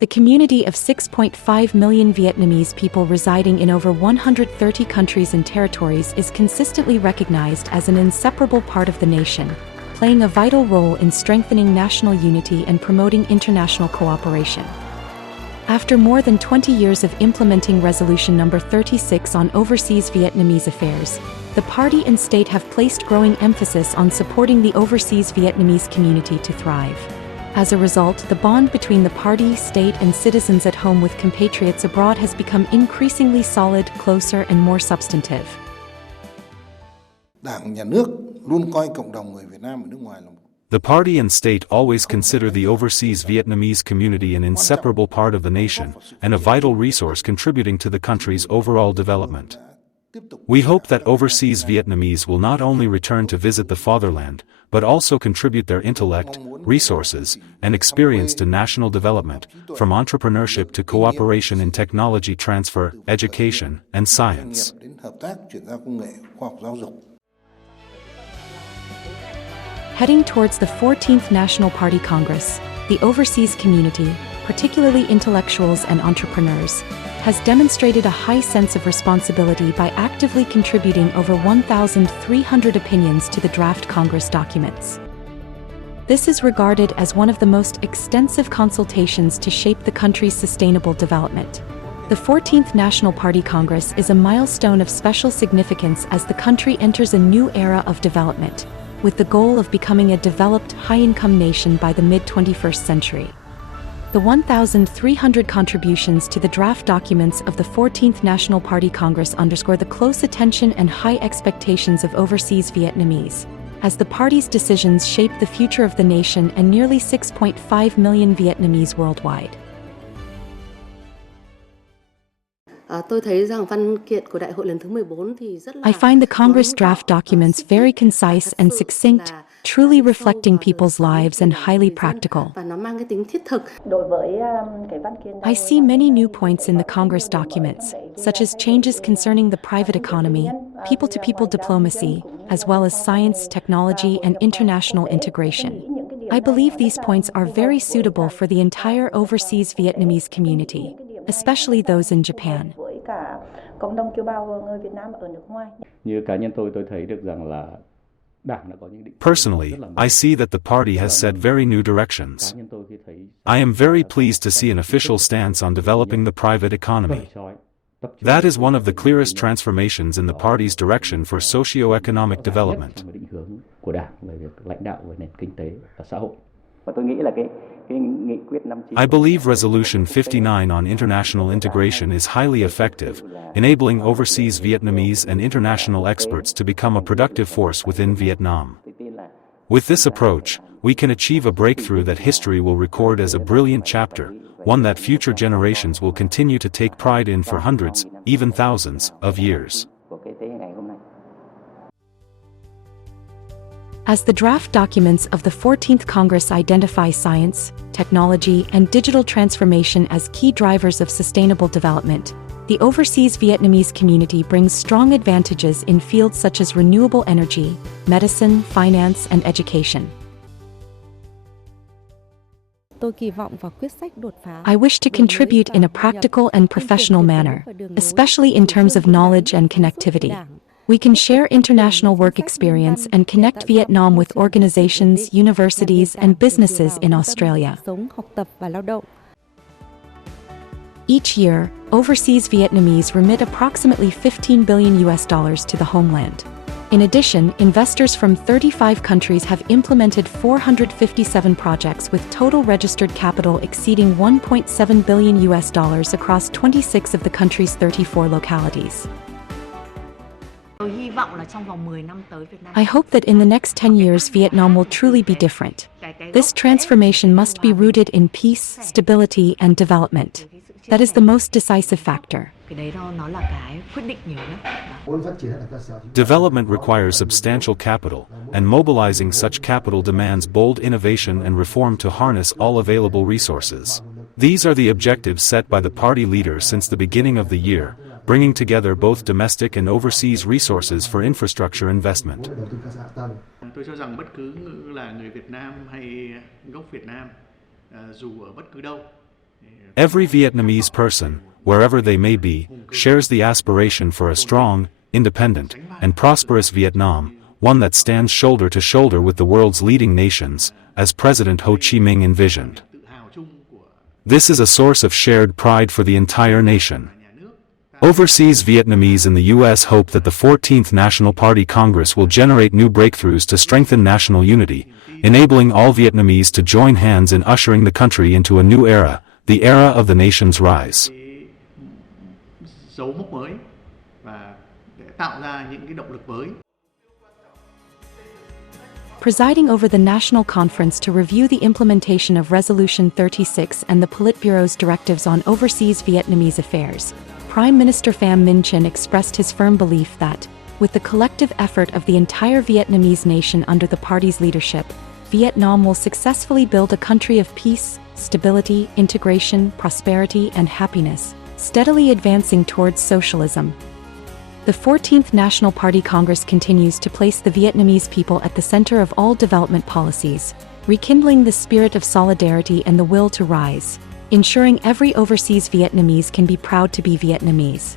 The community of 6.5 million Vietnamese people residing in over 130 countries and territories is consistently recognized as an inseparable part of the nation, playing a vital role in strengthening national unity and promoting international cooperation. After more than 20 years of implementing Resolution Number 36 on overseas Vietnamese affairs, the party and state have placed growing emphasis on supporting the overseas Vietnamese community to thrive. As a result, the bond between the party, state, and citizens at home with compatriots abroad has become increasingly solid, closer, and more substantive. Đảng, Nhà nước luôn coi cộng đồng người Việt Nam ở nước ngoài là The party and state always consider the overseas Vietnamese community an inseparable part of the nation, and a vital resource contributing to the country's overall development. We hope that overseas Vietnamese will not only return to visit the fatherland, but also contribute their intellect, resources, and experience to national development, from entrepreneurship to cooperation in technology transfer, education, and science. Heading towards the 14th National Party Congress, the overseas community, particularly intellectuals and entrepreneurs, has demonstrated a high sense of responsibility by actively contributing over 1,300 opinions to the draft Congress documents. This is regarded as one of the most extensive consultations to shape the country's sustainable development. The 14th National Party Congress is a milestone of special significance as the country enters a new era of development, with the goal of becoming a developed, high-income nation by the mid-21st century. The 1,300 contributions to the draft documents of the 14th National Party Congress underscore the close attention and high expectations of overseas Vietnamese, as the party's decisions shape the future of the nation and nearly 6.5 million Vietnamese worldwide. I find the Congress draft documents very concise and succinct, truly reflecting people's lives and highly practical. I see many new points in the Congress documents, such as changes concerning the private economy, people-to-people diplomacy, as well as science, technology, and international integration. I believe these points are very suitable for the entire overseas Vietnamese community, especially those in Japan. Personally, I see that the party has set very new directions. I am very pleased to see an official stance on developing the private economy. That is one of the clearest transformations in the party's direction for socio-economic development. I believe Resolution 59 on international integration is highly effective, enabling overseas Vietnamese and international experts to become a productive force within Vietnam. With this approach, we can achieve a breakthrough that history will record as a brilliant chapter, one that future generations will continue to take pride in for hundreds, even thousands, of years. As the draft documents of the 14th Congress identify science, technology, and digital transformation as key drivers of sustainable development, the overseas Vietnamese community brings strong advantages in fields such as renewable energy, medicine, finance, and education. I wish to contribute in a practical and professional manner, especially in terms of knowledge and connectivity. We can share international work experience and connect Vietnam with organizations, universities, and businesses in Australia. Each year, overseas Vietnamese remit approximately $15 billion to the homeland. In addition, investors from 35 countries have implemented 457 projects with total registered capital exceeding $1.7 billion across 26 of the country's 34 localities. I hope that in the next 10 years Vietnam will truly be different. This transformation must be rooted in peace, stability, and development. That is the most decisive factor. Development requires substantial capital, and mobilizing such capital demands bold innovation and reform to harness all available resources. These are the objectives set by the party leader since the beginning of the year, bringing together both domestic and overseas resources for infrastructure investment. Tôi cho rằng bất cứ là người Việt Nam hay gốc Việt Nam, dù ở bất cứ đâu, Every Vietnamese person, wherever they may be, shares the aspiration for a strong, independent, and prosperous Vietnam, one that stands shoulder to shoulder with the world's leading nations, as President Ho Chi Minh envisioned. This is a source of shared pride for the entire nation. Overseas Vietnamese in the U.S. hope that the 14th National Party Congress will generate new breakthroughs to strengthen national unity, enabling all Vietnamese to join hands in ushering the country into a new era, the era of the nation's rise. Dấu mốc mới và để tạo ra những cái động lực mới. Presiding over the national conference to review the implementation of Resolution 36 and the Politburo's directives on overseas Vietnamese affairs, Prime Minister Pham Minh Chinh expressed his firm belief that, with the collective effort of the entire Vietnamese nation under the party's leadership, Vietnam will successfully build a country of peace, stability, integration, prosperity, and happiness, steadily advancing towards socialism. The 14th National Party Congress continues to place the Vietnamese people at the center of all development policies, rekindling the spirit of solidarity and the will to rise, ensuring every overseas Vietnamese can be proud to be Vietnamese.